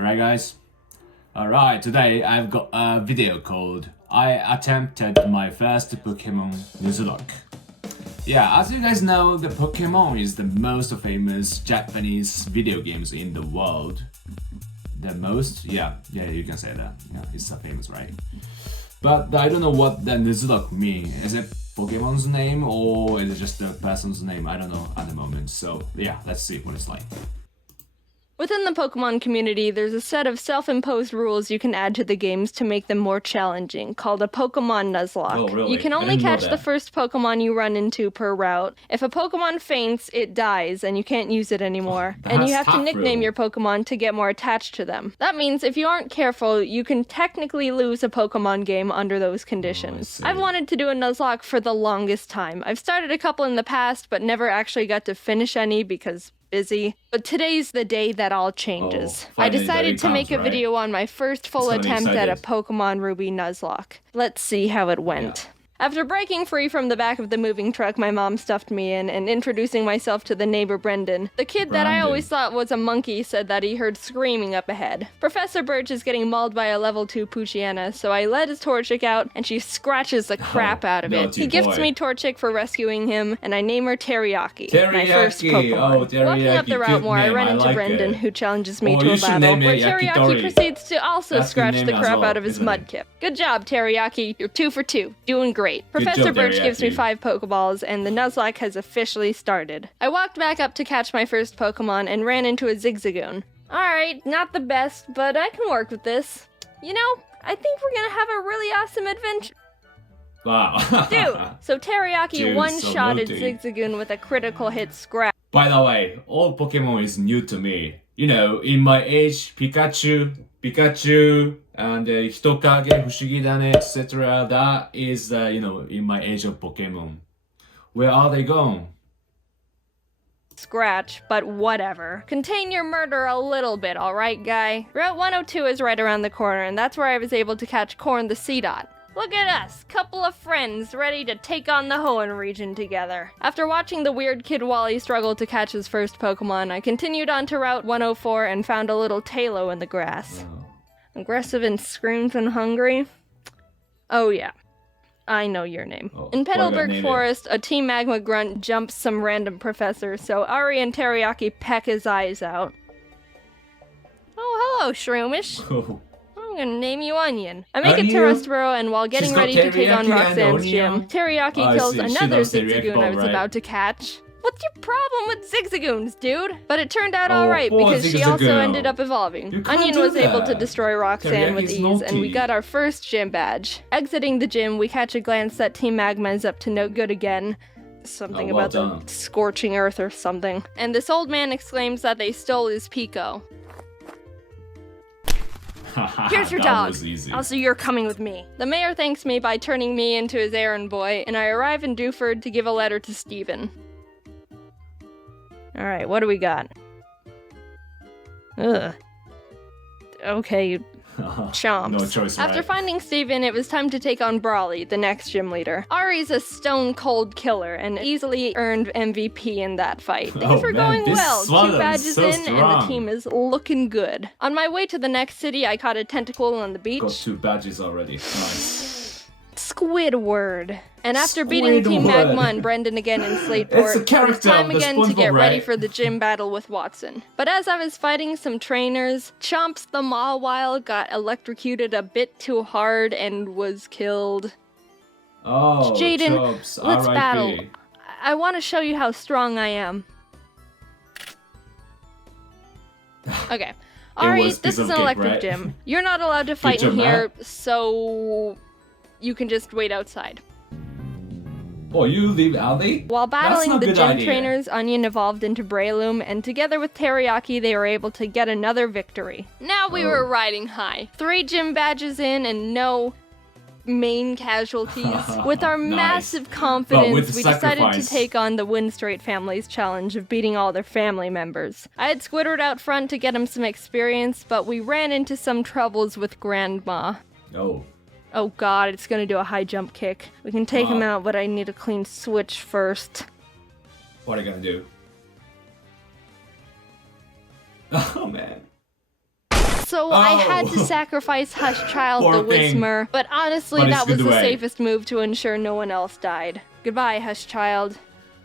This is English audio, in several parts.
Alright guys? Alright, today I've got a video called I attempted my first Pokemon Nuzlocke. Yeah, as you guys know, the Pokemon is the most famous Japanese video games in the world. The most? Yeah, you can say that. Yeah, it's so famous, right? But I don't know what the Nuzlocke means. Is it Pokemon's name or is it just a person's name? I don't know at the moment. So yeah, let's see what it's like. Within the Pokemon community, there's a set of self-imposed rules you can add to the games to make them more challenging, called a Pokemon Nuzlocke. Oh, really? You can only catch the first Pokemon you run into per route. If a Pokemon faints, it dies, and you can't use it anymore. And you have to nickname your Pokemon to get more attached to them. That means if you aren't careful, you can technically lose a Pokemon game under those conditions. I've wanted to do a Nuzlocke for the longest time. I've started a couple in the past, but never actually got to finish any because busy. But today's the day that all changes. I decided to make a video on my first full attempt at a Pokemon Ruby Nuzlocke. Let's see how it went. After breaking free from the back of the moving truck my mom stuffed me in and introducing myself to the neighbor Brendan, the kid that I always thought was a monkey said that he heard screaming up ahead. Professor Birch is getting mauled by a level 2 Poochyena, so I let his Torchic out and she scratches the crap out of it. He gifts me Torchic for rescuing him, and I name her Teriyaki, my first Pokemon. Walking up the route more, I run into Brendan, who challenges me to a battle, where Teriyaki proceeds to also scratch the crap out of his Mudkip. Good job, Teriyaki. You're 2 for 2. Doing great. Professor Birch gives me 5 Pokeballs, and the Nuzlocke has officially started. I walked back up to catch my first Pokemon and ran into a Zigzagoon. Alright, not the best, but I can work with this. You know, I think we're gonna have a really awesome adventure. Wow. Dude, so Teriyaki one-shotted Zigzagoon with a critical hit scratch. By the way, all Pokemon is new to me. You know, in my age, Pikachu, and Hitokage, Fushigidane, etc. That is, in my age of Pokemon. Where are they gone? Scratch, but whatever. Contain your murder a little bit, alright, guy? Route 102 is right around the corner, and that's where I was able to catch Corn the Seedot. Look at us, couple of friends ready to take on the Hoenn region together. After watching the weird kid Wally struggle to catch his first Pokemon, I continued on to Route 104 and found a little Talo in the grass. Aggressive and screams and hungry? Oh yeah, I know your name. In Petalburg Forest, a Team Magma grunt jumps some random professor, so Ari and Teriyaki peck his eyes out. Oh, hello, Shroomish. I'm gonna name you Onion. I make it to Rustboro, and while getting ready to take on Roxanne's gym, Teriyaki kills another Zigzagoon I was about to catch. What's your problem with Zigzagoons, dude? But it turned out alright because she also ended up evolving. Onion was able to destroy Roxanne with ease, and we got our first gym badge. Exiting the gym, we catch a glance that Team Magma is up to no good again. Something about the scorching earth or something. And this old man exclaims that they stole his Pico. Here's your dog. Also, you're coming with me. The mayor thanks me by turning me into his errand boy, and I arrive in Dewford to give a letter to Stephen. Alright, what do we got? Ugh. Okay, chomps. No choice, right? After finding Steven, it was time to take on Brawly, the next gym leader. Ari's a stone-cold killer and easily earned MVP in that fight. Things were going well. 2 badges in, and the team is looking good. On my way to the next city, I caught a tentacle on the beach. Got 2 badges already. Nice. Squidward. And after beating Team Magma and Brendan again in Slateport, it was time again to get ready for the gym battle with Watson. But as I was fighting some trainers, Chomps the Mawile got electrocuted a bit too hard and was killed. Oh, Jaiden, Chomps, let's battle. I want to show you how strong I am. Okay. Ari, this is an electric gym. You're not allowed to fight in here, so you can just wait outside. Oh, you leave Aldi? While battling the gym trainers, Onion evolved into Breloom, and together with Teriyaki, they were able to get another victory. Now we were riding high. 3 gym badges in and no main casualties. With our massive confidence, we decided to take on the Windstrait family's challenge of beating all their family members. I had Squidward out front to get him some experience, but we ran into some troubles with Grandma. Oh god, it's gonna do a high jump kick. We can take him out, but I need a clean switch first. What are you gonna do? Oh man. Also, I had to sacrifice Hushchild the Whismer, but honestly, that was the safest move to ensure no one else died. Goodbye, Hushchild.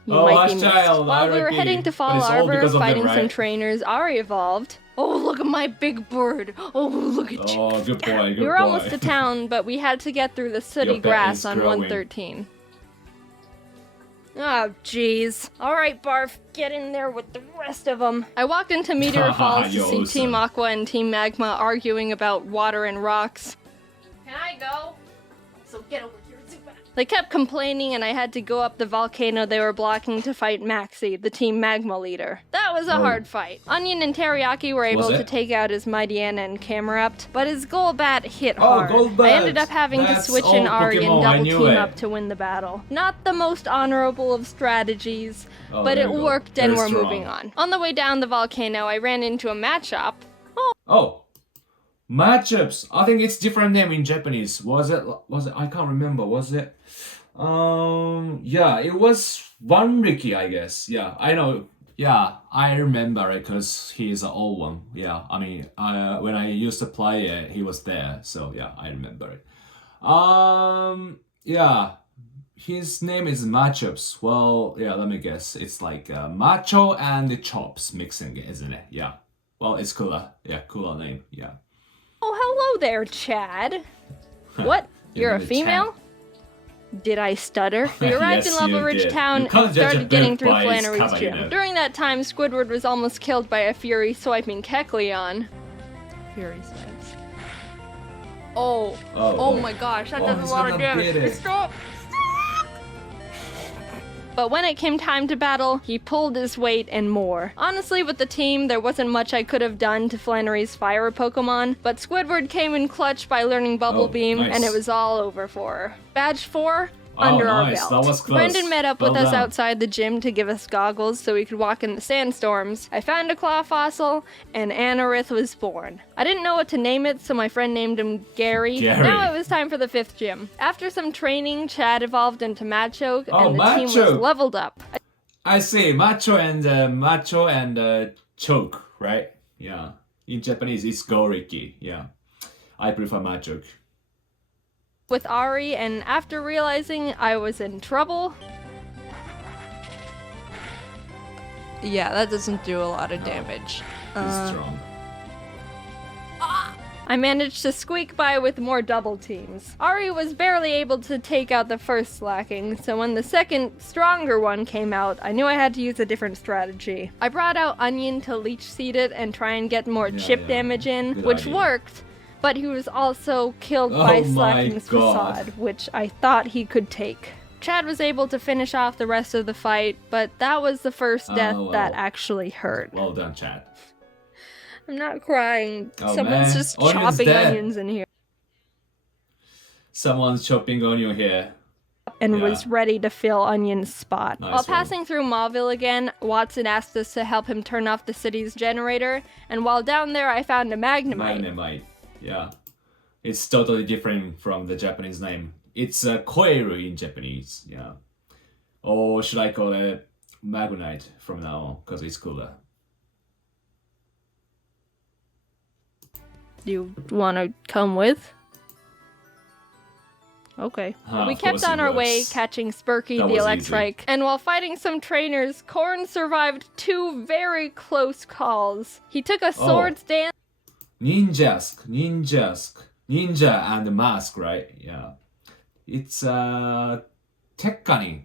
You might be missed. While we were heading to Fall Arbor, fighting some trainers, Ari evolved. Oh, look at my big bird. Oh, look at you. Oh, good boy, good boy. We were almost to town, but we had to get through the sooty grass on 113. Oh, jeez. Alright, Barf, get in there with the rest of them. I walked into Meteor Falls to see Team Aqua and Team Magma arguing about water and rocks. Can I go? So get over here, Zubat. They kept complaining and I had to go up the volcano they were blocking to fight Maxie, the Team Magma leader. That was a hard fight. Onion and Teriyaki were able to take out his Mightyena and Camerupt, but his Golbat hit hard. I ended up having to switch in Ari and double team up to win the battle. Not the most honorable of strategies, but it worked and we're moving on. On the way down the volcano, I ran into a matchup. Oh. Matchups. I think it's different name in Japanese. Was it? I can't remember. Was it? Yeah, it was One Ricky, I guess. Yeah, I know. Yeah, I remember it because he's an old one. Yeah, I mean, when I used to play it, he was there. So yeah, I remember it. Yeah, his name is Matchups. Well, yeah, let me guess. It's like Macho and the Chops mixing it, isn't it? Yeah. Well, it's cooler. Yeah, cooler name. Yeah. Oh, hello there, Chad. What? You're a female? Did I stutter? We arrived in Level Ridge Town and started getting through Flannery's gym. During that time, Squidward was almost killed by a Fury swiping Kecleon. Fury swipes. Oh my gosh, that does a lot of damage. Stop! But when it came time to battle, he pulled his weight and more. Honestly, with the team, there wasn't much I could have done to Flannery's fire Pokemon, but Squidward came in clutch by learning Bubble Beam, and it was all over for her. Badge 4, under our belt. That was close. Brendan met up with us outside the gym to give us goggles so we could walk in the sandstorms. I found a claw fossil, and Anorith was born. I didn't know what to name it, so my friend named him Gary. Now it was time for the 5th gym. After some training, Chad evolved into Machoke, and the team was leveled up. I see, Macho and Choke, right? Yeah. In Japanese, it's Goriki. Yeah. I prefer Machoke. With Ari, and after realizing I was in trouble... Yeah, that doesn't do a lot of damage. It's strong. I managed to squeak by with more double teams. Ari was barely able to take out the first slacking, so when the second, stronger one came out, I knew I had to use a different strategy. I brought out Onion to leech seed it and try and get more chip damage in, which worked, but he was also killed by Slacking's Facade, which I thought he could take. Chad was able to finish off the rest of the fight, but that was the first death that actually hurt. Well done, Chad. I'm not crying. Someone's just chopping onions in here. Someone's chopping onion here. And was ready to fill Onion's spot. While passing through Mauville again, Watson asked us to help him turn off the city's generator, and while down there I found a Magnemite. Magnemite, yeah. It's totally different from the Japanese name. It's Koiru in Japanese, yeah. Or should I call it Magnite from now on, because it's cooler. You want to come with? Okay. We kept on our way, catching Spurky the Electrike, and while fighting some trainers, Korn survived 2 very close calls. He took a sword stance. Ninja and mask, right? Yeah. It's Tekkani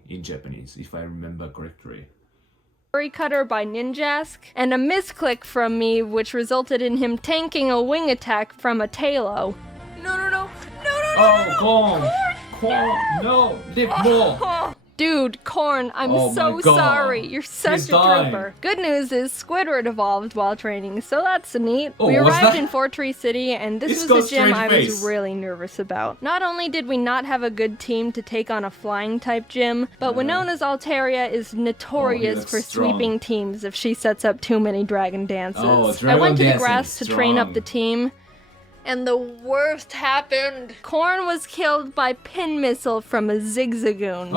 in Japanese, if I remember correctly. Cutter by Ninjask, and a misclick from me, which resulted in him tanking a wing attack from a Talo. No. Corn, no, live more. Dude, Korn, I'm so sorry. You're such a trooper. Good news is Squidward evolved while training, so that's neat. We arrived in Fortree City, and this was the gym I was really nervous about. Not only did we not have a good team to take on a flying-type gym, but Winona's Altaria is notorious for sweeping teams if she sets up too many dragon dances. I went to the grass to train up the team, and the worst happened. Korn was killed by pin missile from a Zigzagoon.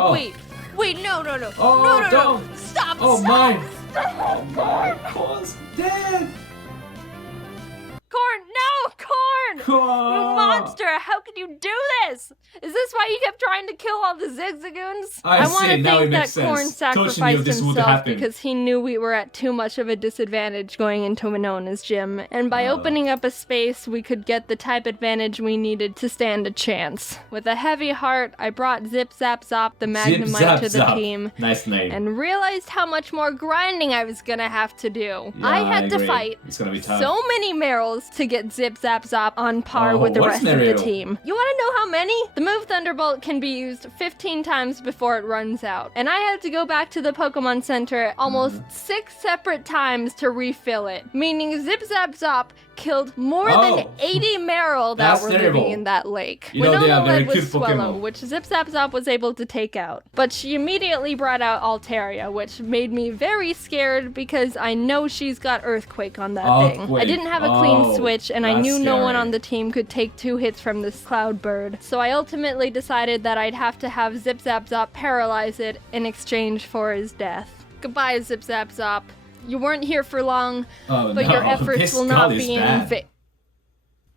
Wait, no. No. Stop. Mine. Oh, Korn's dead. Korn, no! You monster! How could you do this? Is this why you kept trying to kill all the Zigzagoons? I want to think that Corn sacrificed himself because he knew we were at too much of a disadvantage going into Winona's gym, and by opening up a space, we could get the type advantage we needed to stand a chance. With a heavy heart, I brought Zip Zap Zop the Magnemite to the team. Nice name. And realized how much more grinding I was gonna have to do. I had to fight so many Merrills to get Zip Zap Zop on par with the rest of the team. You wanna know how many? The move Thunderbolt can be used 15 times before it runs out. And I had to go back to the Pokemon Center almost 6 separate times to refill it. Meaning Zip Zap Zop killed more than 80 Marill that were living in that lake. Winona led with Swellow, which Zip Zap Zop was able to take out. But she immediately brought out Altaria, which made me very scared because I know she's got Earthquake on that thing. I didn't have a clean switch, and I knew no one on the team could take 2 hits from this Cloud Bird. So I ultimately decided that I'd have to have Zip Zap Zop paralyze it in exchange for his death. Goodbye, Zip Zap Zop. You weren't here for long, but your efforts will not be in vain.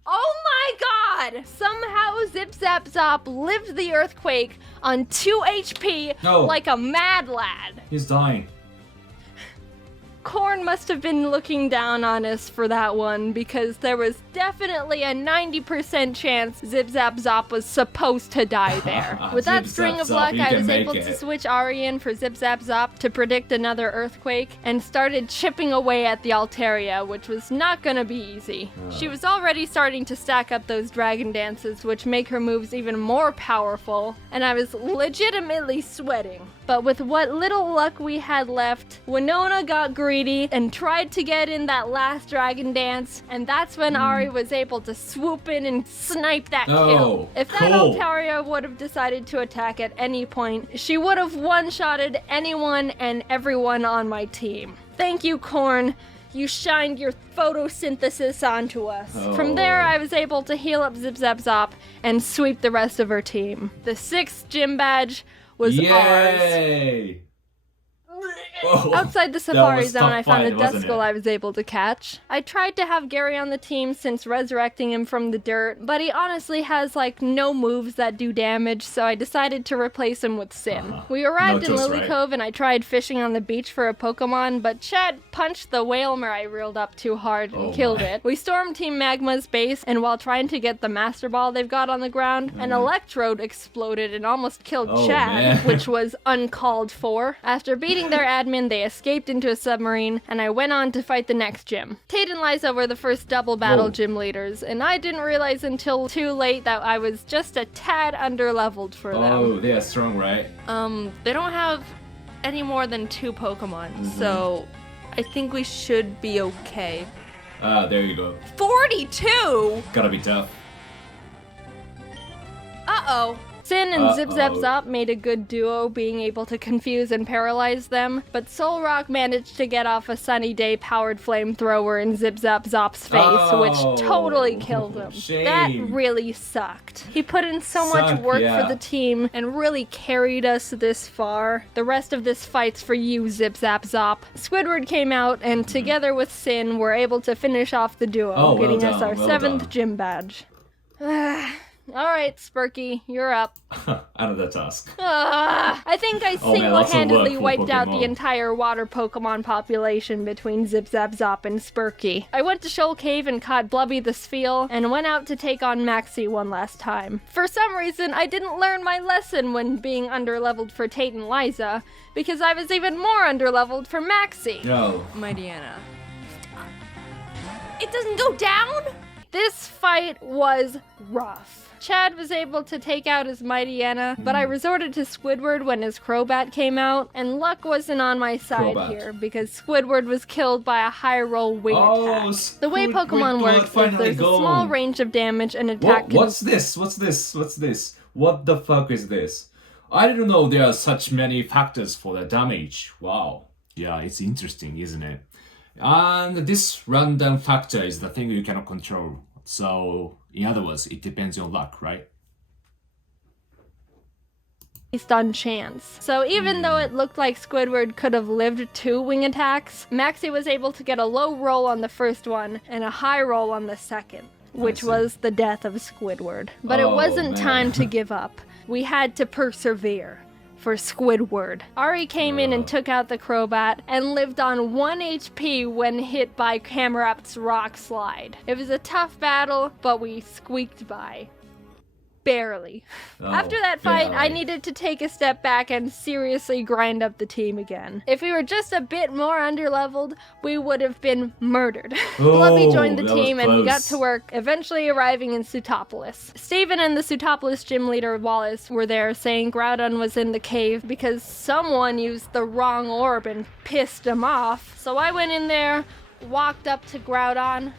Oh my god! Somehow Zip Zap Zop lived the earthquake on 2 HP like a mad lad. He's dying. Corn must have been looking down on us for that one because there was definitely a 90% chance Zip Zap Zop was supposed to die there. With that string of luck, I was able to switch Ari in for Zip Zap Zop to predict another earthquake and started chipping away at the Altaria, which was not gonna be easy. She was already starting to stack up those dragon dances, which make her moves even more powerful, and I was legitimately sweating. But with what little luck we had left, Winona got greedy and tried to get in that last dragon dance, and that's when Ari was able to swoop in and snipe that kill. If that Altaria would have decided to attack at any point, she would have one-shotted anyone and everyone on my team. Thank you, Corn. You shined your photosynthesis onto us. From there, I was able to heal up Zip Zap Zop and sweep the rest of her team. The 6th gym badge was ours. Outside the Safari Zone, I found a Duskull I was able to catch. I tried to have Gary on the team since resurrecting him from the dirt, but he honestly has like no moves that do damage, so I decided to replace him with Sin. We arrived in Lily Cove and I tried fishing on the beach for a Pokemon, but Chad punched the Whalmer I reeled up too hard and killed it. We stormed Team Magma's base, and while trying to get the Master Ball they've got on the ground, an Electrode exploded and almost killed Chad, which was uncalled for. After beating their admin, they escaped into a submarine, and I went on to fight the next gym. Tate and Liza were the first double battle gym leaders, and I didn't realize until too late that I was just a tad underleveled for them. Oh, they are strong, right? They don't have any more than 2 Pokemon, so I think we should be okay. There you go. 42? Gotta be tough. Uh-oh. Sin and Zip Zap Zop made a good duo, being able to confuse and paralyze them, but Solrock managed to get off a Sunny Day powered flamethrower in Zip Zap Zop's face, which totally killed him. That really sucked. He put in so much work for the team and really carried us this far. The rest of this fight's for you, Zip Zap Zop. Squidward came out, and together with Sin, were able to finish off the duo, getting us our 7th gym badge. Alright, Spurky, you're up. Another task. I think I single-handedly wiped out the entire water Pokemon population between Zip Zap Zop and Spurky. I went to Shoal Cave and caught Blubby the Spheal, and went out to take on Maxie one last time. For some reason, I didn't learn my lesson when being underleveled for Tate and Liza, because I was even more underleveled for Maxie. Mighty Anna. It doesn't go down? This fight was rough. Chad was able to take out his Mighty Anna, but I resorted to Squidward when his Crobat came out, and luck wasn't on my side here, because Squidward was killed by a high roll wing attack. The way Pokemon works is there's a small range of damage and attack. What's this? What's this? What's this? What the fuck is this? I didn't know there are such many factors for the damage. Wow. Yeah, it's interesting, isn't it? And this random factor is the thing you cannot control. So, in other words, it depends on luck, right? Based on chance. So even though it looked like Squidward could have lived 2 wing attacks, Maxie was able to get a low roll on the first one and a high roll on the second. which was the death of Squidward. But it wasn't time to give up. We had to persevere. For Squidward. Ari came in and took out the Crobat and lived on 1 HP when hit by Camerapt's rock slide. It was a tough battle, but we squeaked by. Barely. After that fight, I needed to take a step back and seriously grind up the team again. If we were just a bit more underleveled, we would have been murdered. Blubby joined the team and we got to work, eventually arriving in Sutopolis. Steven and the Sutopolis gym leader Wallace were there saying Groudon was in the cave because someone used the wrong orb and pissed him off. So I went in there, walked up to Groudon,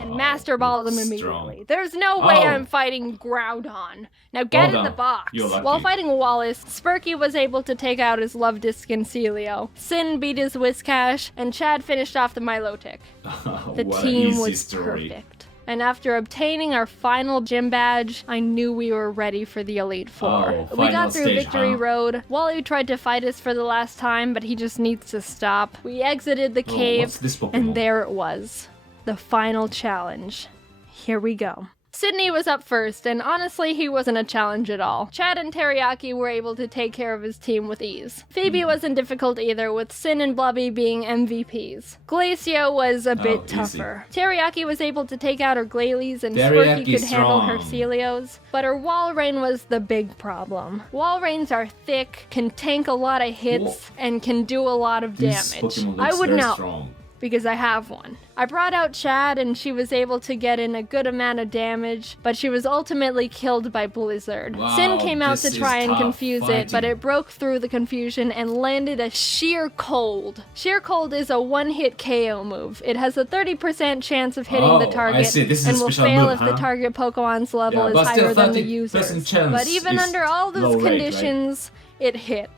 and Master Balled him immediately. There's no way I'm fighting Groudon. Now get in the box. While fighting Wallace, Spurky was able to take out his Luvdisc and Celio. Sin beat his Whiscash, and Chad finished off the Milotic. The team was perfect. And after obtaining our final gym badge, I knew we were ready for the Elite Four. We got through Victory Road. Wally tried to fight us for the last time, but he just needs to stop. We exited the cave, and there it was. The final challenge. Here we go. Sydney was up first, and honestly, he wasn't a challenge at all. Chad and Teriyaki were able to take care of his team with ease. Phoebe wasn't difficult either, with Sin and Blubby being MVPs. Glacio was a bit tougher. Teriyaki was able to take out her Glalie, and Sparky could handle her Celios, but her Walrein was the big problem. Walreins are thick, can tank a lot of hits, and can do a lot of damage. I would know. Because I have one. I brought out Chad and she was able to get in a good amount of damage, but she was ultimately killed by Blizzard. Sin came out to try and confuse it, but it broke through the confusion and landed a Sheer Cold. Sheer Cold is a one-hit KO move. It has a 30% chance of hitting the target and will fail if the target Pokemon's level is higher than the user's. But even under all those conditions, it hit.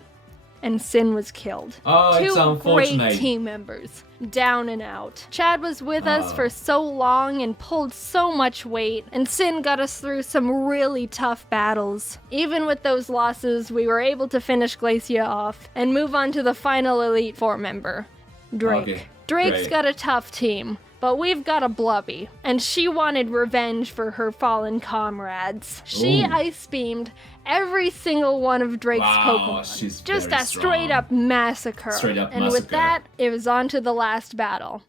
And Sin was killed. Two great team members, down and out. Chad was with us for so long and pulled so much weight, and Sin got us through some really tough battles. Even with those losses, we were able to finish Glacia off and move on to the final Elite Four member, Drake. Drake's got a tough team, but we've got a Blubby, and she wanted revenge for her fallen comrades. She ice beamed every single one of Drake's Pokemon. Just a straight-up massacre. And with that, it was on to the last battle.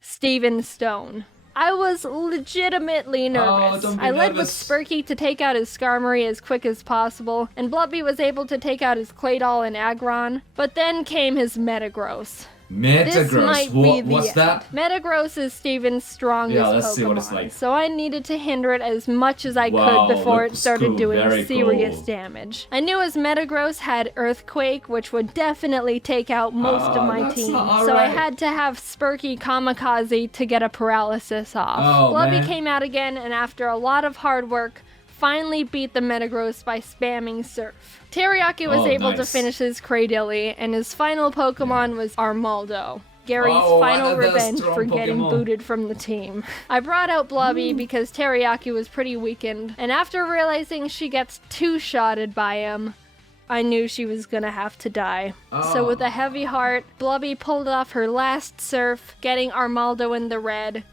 Steven Stone. I was legitimately nervous. I led with Spurky to take out his Skarmory as quick as possible, and Blubby was able to take out his Claydol and Aggron, but then came his Metagross. What's that? Metagross is Steven's strongest Pokemon, see what it's like. So I needed to hinder it as much as I could before it started doing serious damage. I knew his Metagross had Earthquake, which would definitely take out most of my team, so I had to have Spurky Kamikaze to get a paralysis off. Blubby came out again, and after a lot of hard work, finally beat the Metagross by spamming Surf. Teriyaki was able to finish his Cradily, and his final Pokemon was Armaldo. Gary's final revenge for getting booted from the team. I brought out Blubby because Teriyaki was pretty weakened, and after realizing she gets two-shotted by him, I knew she was gonna have to die. So with a heavy heart, Blubby pulled off her last Surf, getting Armaldo in the red,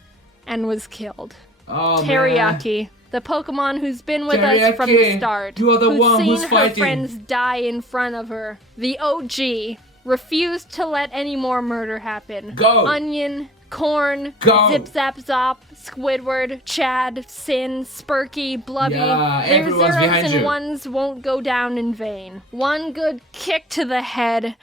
and was killed. Teriyaki. The Pokemon who's been with us from the start, who's seen her friends die in front of her. The OG refused to let any more murder happen. Onion, Corn, Zip Zap Zop, Squidward, Chad, Sin, Spurky, Blubby. Their zeros and ones won't go down in vain. One good kick to the head,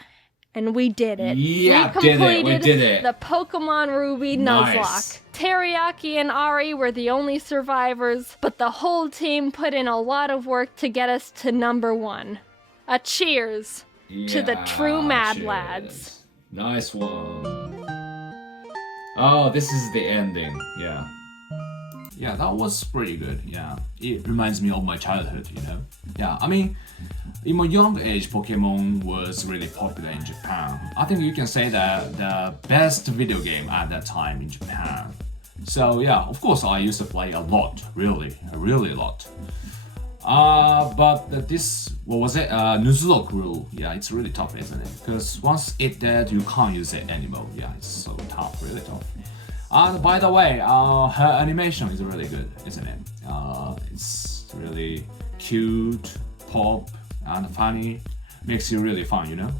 and we did it. We completed the Pokemon Ruby Nuzlocke. Teriyaki and Ari were the only survivors, but the whole team put in a lot of work to get us to number 1. A cheers to the true Mad Lads. Nice one. This is the ending. Yeah, that was pretty good. Yeah, it reminds me of my childhood, you know. Yeah, I mean, in my young age, Pokemon was really popular in Japan. I think you can say that the best video game at that time in Japan. So yeah, of course I used to play a lot, really a lot. But this, what was it? Nuzlocke rule. Yeah, it's really tough, isn't it? Because once it's dead, you can't use it anymore. Yeah, it's so tough, really tough. And by the way, her animation is really good, isn't it? It's really cute, pop, and funny. Makes you really fun, you know?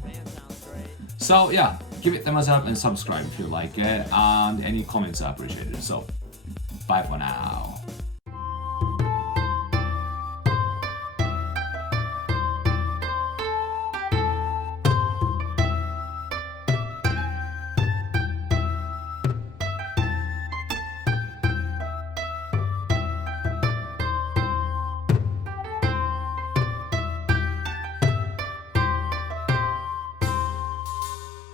So yeah, give it a thumbs up and subscribe if you like it, and any comments are appreciated. So, bye for now.